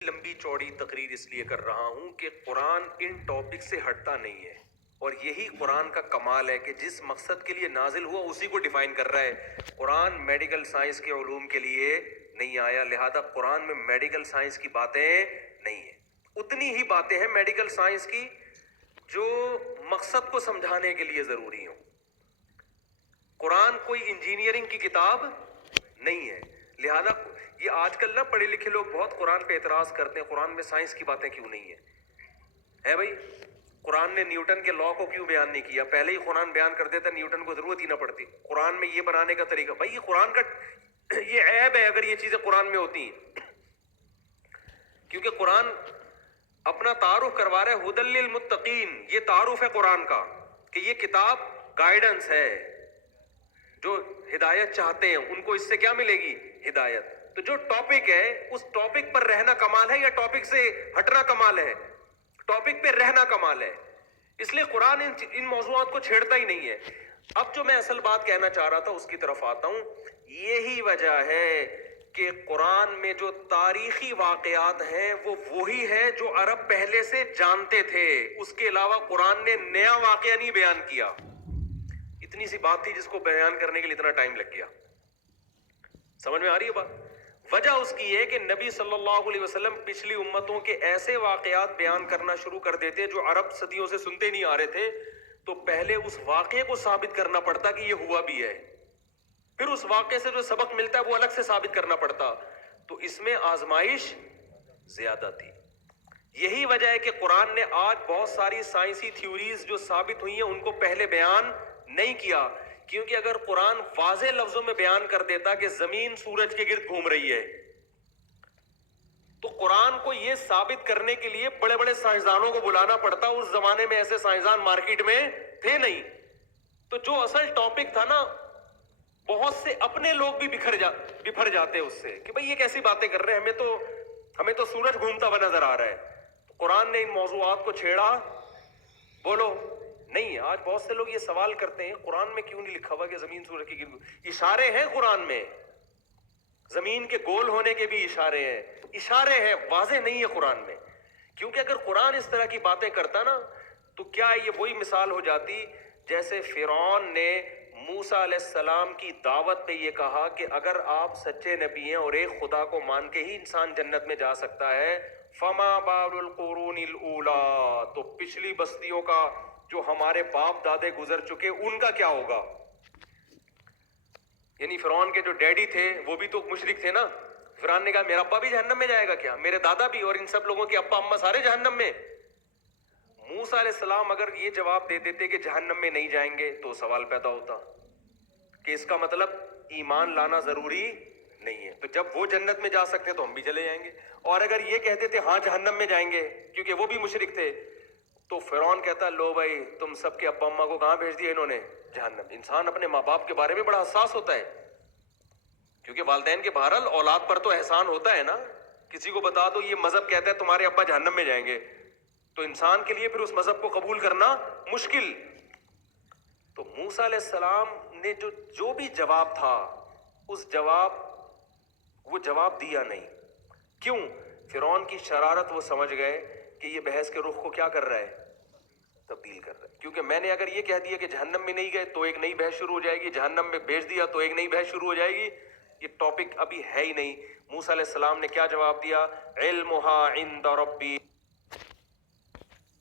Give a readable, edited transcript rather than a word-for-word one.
لمبی چوڑی تقریر اس لیے کر رہا ہوں کہ قرآن ان ٹاپک سے ہٹتا نہیں ہے، اور یہی قرآن کا کمال ہے کہ جس مقصد کے لیے نازل ہوا اسی کو ڈیفائن کر رہا ہے۔ قرآن میڈیکل سائنس کے علوم کے لیے نہیں آیا، لہذا قرآن میں میڈیکل سائنس کی باتیں نہیں ہیں۔ اتنی ہی باتیں ہیں میڈیکل سائنس کی جو مقصد کو سمجھانے کے لیے ضروری ہوں۔ قرآن کوئی انجینئرنگ کی کتاب نہیں ہے، لہذا یہ آج کل نہ پڑھے لکھے لوگ بہت قرآن پہ اعتراض کرتے ہیں، قرآن میں سائنس کی باتیں کیوں نہیں ہے بھائی؟ قرآن نے نیوٹن کے لا کو کیوں بیان نہیں کیا؟ پہلے ہی قرآن بیان کر دیتا، نیوٹن کو ضرورت ہی نہ پڑتی۔ قرآن میں یہ بنانے کا طریقہ، بھائی یہ قرآن کا یہ عیب ہے اگر یہ چیزیں قرآن میں ہوتی ہیں، کیونکہ قرآن اپنا تعارف کروا رہا ہے، ہدی للمتقین، یہ تعارف ہے قرآن کا کہ یہ کتاب گائیڈنس ہے، جو ہدایت چاہتے ہیں ان کو اس سے کیا ملے گی؟ ہدایت۔ تو جو ٹاپک ہے اس ٹاپک پر رہنا کمال ہے یا ٹاپک سے ہٹنا کمال ہے؟ ٹاپک پہ رہنا کمال ہے، اس لیے قرآن ان موضوعات کو چھیڑتا ہی نہیں ہے۔ اب جو میں اصل بات کہنا چاہ رہا تھا اس کی طرف آتا ہوں۔ یہی وجہ ہے کہ قرآن میں جو تاریخی واقعات ہیں وہ وہی ہے جو عرب پہلے سے جانتے تھے، اس کے علاوہ قرآن نے نیا واقعہ نہیں بیان کیا۔ اتنی سی بات تھی جس کو بیان کرنے کے لیے اتنا ٹائم لگ گیا۔ سمجھ میں آ رہی ہے بات؟ وجہ اس کی ہے کہ نبی صلی اللہ علیہ وسلم پچھلی امتوں کے ایسے واقعات بیان کرنا شروع کر دیتے جو عرب صدیوں سے سنتے نہیں آ رہے تھے، تو پہلے اس واقعے کو ثابت کرنا پڑتا کہ یہ ہوا بھی ہے، پھر اس واقعے سے جو سبق ملتا ہے وہ الگ سے ثابت کرنا پڑتا، تو اس میں آزمائش زیادہ تھی۔ یہی وجہ ہے کہ قرآن نے آج بہت ساری سائنسی تھیوریز جو ثابت ہوئی ہیں ان کو پہلے بیان نہیں کیا، کیونکہ اگر قرآن واضح لفظوں میں بیان کر دیتا کہ زمین سورج کے گرد گھوم رہی ہے، تو قرآن کو یہ ثابت کرنے کے لیے بڑے بڑے سائنسدانوں کو بلانا پڑتا۔ اس زمانے میں ایسے سائنسدان مارکیٹ میں تھے نہیں، تو جو اصل ٹاپک تھا نا، بہت سے اپنے لوگ بھی بکھر جاتے اس سے کہ بھئی یہ کیسی باتیں کر رہے ہیں، ہمیں تو سورج گھومتا ہوا نظر آ رہا ہے۔ تو قرآن نے ان موضوعات کو چھیڑا؟ بولو نہیں۔ آج بہت سے لوگ یہ سوال کرتے ہیں قرآن میں کیوں نہیں لکھا ہوا کہ زمین سورج کے گرد؟ اشارے ہیں قرآن میں، زمین کے گول ہونے کے بھی اشارے ہیں، واضح نہیں ہے قرآن میں۔ کیونکہ اگر قرآن اس طرح کی باتیں کرتا نا تو کیا یہ وہی مثال ہو جاتی جیسے فرعون نے موسیٰ علیہ السلام کی دعوت پہ یہ کہا کہ اگر آپ سچے نبی ہیں اور ایک خدا کو مان کے ہی انسان جنت میں جا سکتا ہے، فما بال القرون الاولی، تو پچھلی بستیوں کا جو ہمارے باپ دادے گزر چکے ان کا کیا ہوگا؟ یعنی فرعون کے جو ڈیڈی تھے وہ بھی تو مشرک تھے نا۔ فرعون نے کہا میرا ابا بھی جہنم میں جائے گا کیا؟ میرے دادا بھی، اور ان سب لوگوں کے ابا اما سارے جہنم میں۔ موسیٰ علیہ السلام اگر یہ جواب دے دیتے کہ جہنم میں نہیں جائیں گے تو سوال پیدا ہوتا کہ اس کا مطلب ایمان لانا ضروری نہیں ہے، تو جب وہ جنت میں جا سکتے تو ہم بھی چلے جائیں گے۔ اور اگر یہ کہہ دیتے ہاں جہنم میں جائیں گے کیونکہ وہ بھی مشرک تھے، تو فرعون کہتا لو بھائی تم سب کے ابا اماں کو کہاں بھیج دیا انہوں نے؟ جہنم۔ انسان اپنے ماں باپ کے بارے میں بڑا حساس ہوتا ہے، کیونکہ والدین کے بہرحال اولاد پر تو احسان ہوتا ہے نا۔ کسی کو بتا دو یہ مذہب کہتا ہے تمہارے ابا جہنم میں جائیں گے، تو انسان کے لیے پھر اس مذہب کو قبول کرنا مشکل۔ تو موسیٰ علیہ السلام نے جو بھی جواب تھا وہ جواب دیا نہیں۔ کیوں؟ فرعون کی شرارت وہ سمجھ گئے کہ یہ بحث کے رخ کو کیا کر رہا ہے؟ تبدیل کر رہا ہے۔ کیونکہ میں نے اگر یہ کہہ دیا کہ جہنم میں نہیں گئے تو ایک نئی بحث شروع ہو جائے گی، جہنم میں بھیج دیا تو ایک نئی بحث شروع ہو جائے گی۔ یہ ٹاپک ابھی ہے ہی نہیں۔ موسیٰ علیہ السلام نے کیا جواب دیا؟ علمھا عند ربی